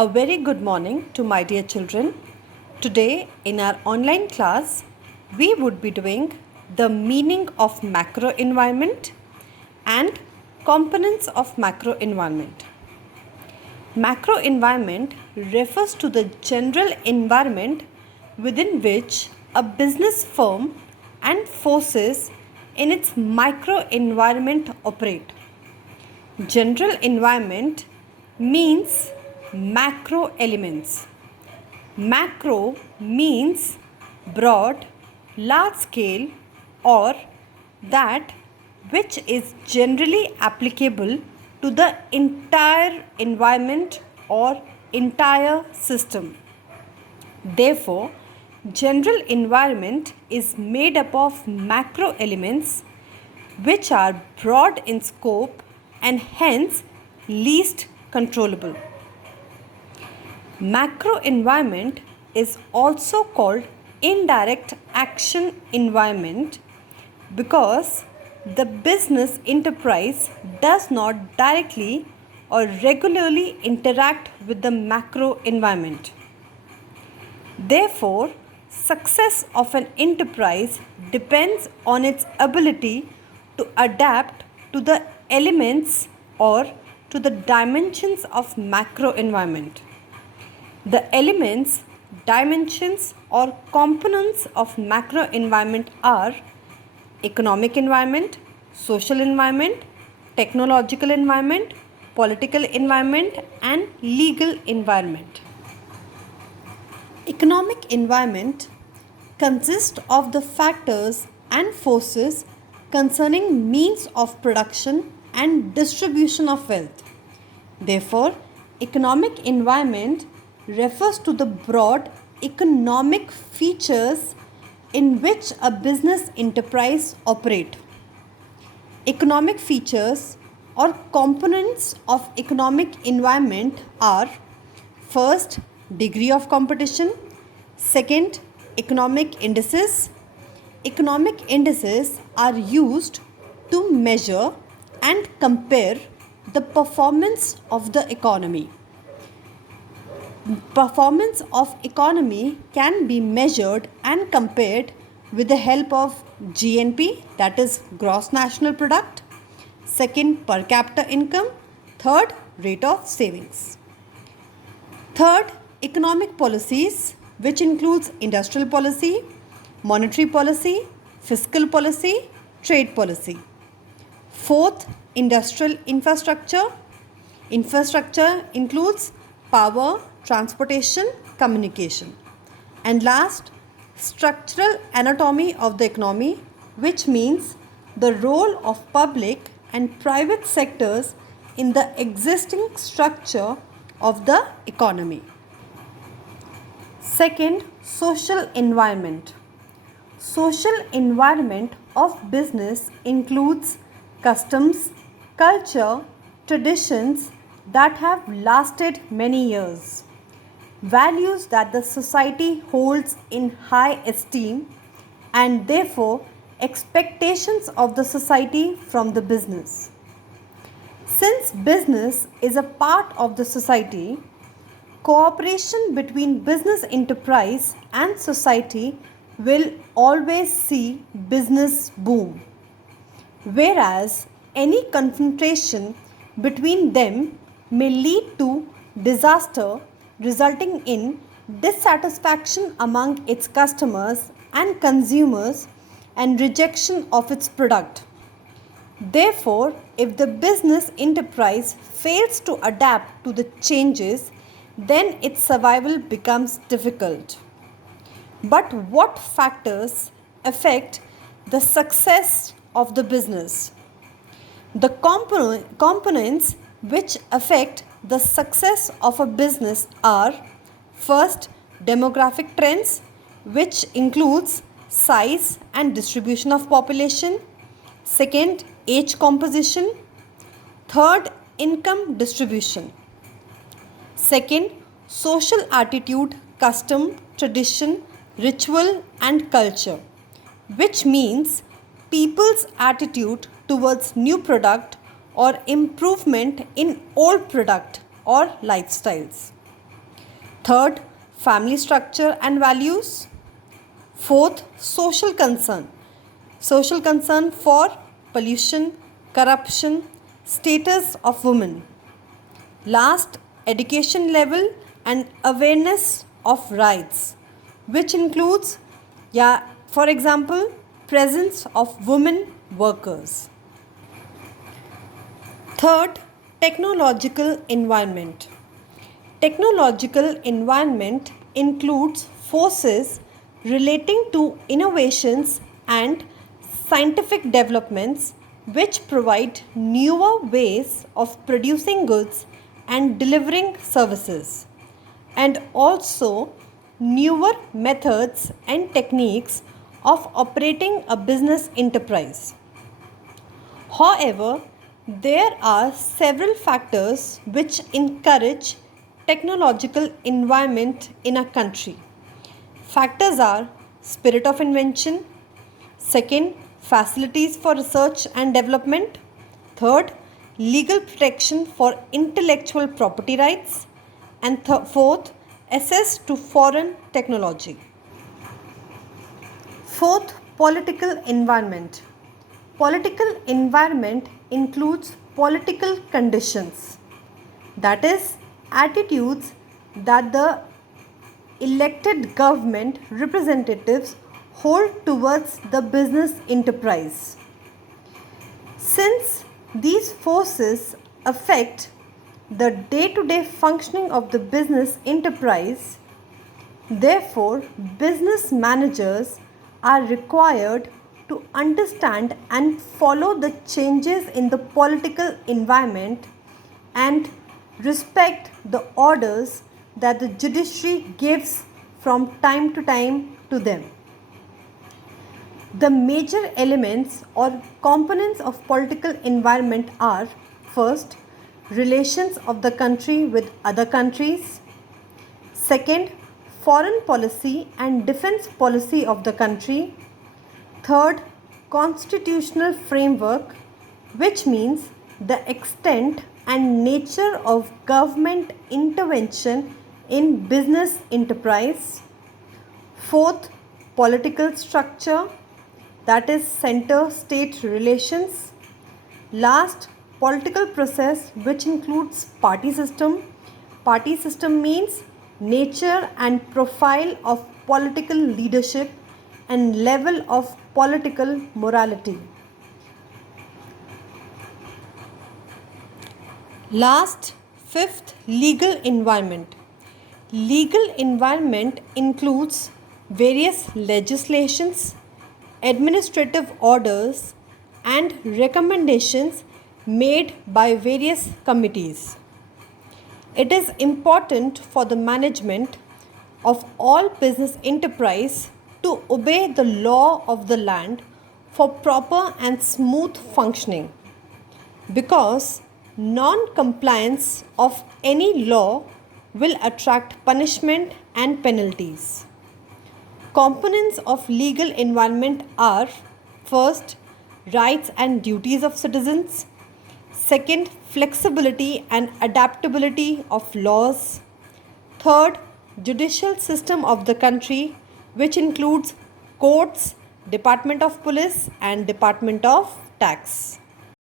A very good morning to my dear children. Today in our online class, we would be doing the meaning of macro environment and components of macro environment. Macro environment refers to the general environment within which a business firm and forces in its micro environment operate. General environment means macro elements. Macro means broad, large scale, or that which is generally applicable to the entire environment or entire system. Therefore, general environment is made up of macro elements which are broad in scope and hence least controllable. Macro environment is also called indirect action environment because the business enterprise does not directly or regularly interact with the macro environment. Therefore, success of an enterprise depends on its ability to adapt to the elements or to the dimensions of macro environment. The elements, dimensions or components of macro environment are economic environment, social environment, technological environment, political environment and legal environment. Economic environment consists of the factors and forces concerning means of production and distribution of wealth. Therefore, economic environment refers to the broad economic features in which a business enterprise operate. Economic features or components of economic environment are: first, degree of competition; second, economic indices. Economic indices are used to measure and compare the performance of the economy. Performance of economy can be measured and compared with the help of GNP, that is gross national product, second, per capita income, third, rate of savings. Third, economic policies, which includes industrial policy, monetary policy, fiscal policy, trade policy. Fourth, industrial infrastructure. Infrastructure includes power, transportation, communication. And last, structural anatomy of the economy, which means the role of public and private sectors in the existing structure of the economy. Second, social environment. Social environment of business includes customs, culture, traditions that have lasted many years, values that the society holds in high esteem, and therefore expectations of the society from the business. Since business is a part of the society, cooperation between business enterprise and society will always see business boom, whereas any confrontation between them may lead to disaster, resulting in dissatisfaction among its customers and consumers and rejection of its product. Therefore, if the business enterprise fails to adapt to the changes, then its survival becomes difficult. But what factors affect the success of the business? The components which affect the success of a business are: first, demographic trends, which includes size and distribution of population; second, age composition; third, income distribution; second, social attitude, custom, tradition, ritual and culture, which means people's attitude towards new product or improvement in old product or lifestyles. Third, family structure and values. Fourth, social concern. Social concern for pollution, corruption, status of women. Last, education level and awareness of rights, which includes, yeah, for example, presence of women workers. Third, technological environment. Technological environment includes forces relating to innovations and scientific developments which provide newer ways of producing goods and delivering services, and also newer methods and techniques of operating a business enterprise. However, there are several factors which encourage technological environment in a country. Factors are spirit of invention, second, facilities for research and development, third, legal protection for intellectual property rights, and fourth, access to foreign technology. Fourth, political environment. Political environment includes political conditions, that is, attitudes that the elected government representatives hold towards the business enterprise. Since these forces affect the day to day functioning of the business enterprise, therefore, business managers are required to understand and follow the changes in the political environment and respect the orders that the judiciary gives from time to time to them. The major elements or components of political environment are: first, relations of the country with other countries; second, foreign policy and defense policy of the country; third, constitutional framework, which means the extent and nature of government intervention in business enterprise; fourth, political structure, that is center state relations; last, political process, which includes party system. Party system means nature and profile of political leadership and level of political morality. Last, fifth, legal environment. Legal environment includes various legislations, administrative orders, and recommendations made by various committees. It is important for the management of all business enterprise to obey the law of the land for proper and smooth functioning, because non-compliance of any law will attract punishment and penalties. Components of legal environment are: first, rights and duties of citizens; second, flexibility and adaptability of laws; third, judicial system of the country, which includes courts, Department of Police, and Department of Tax.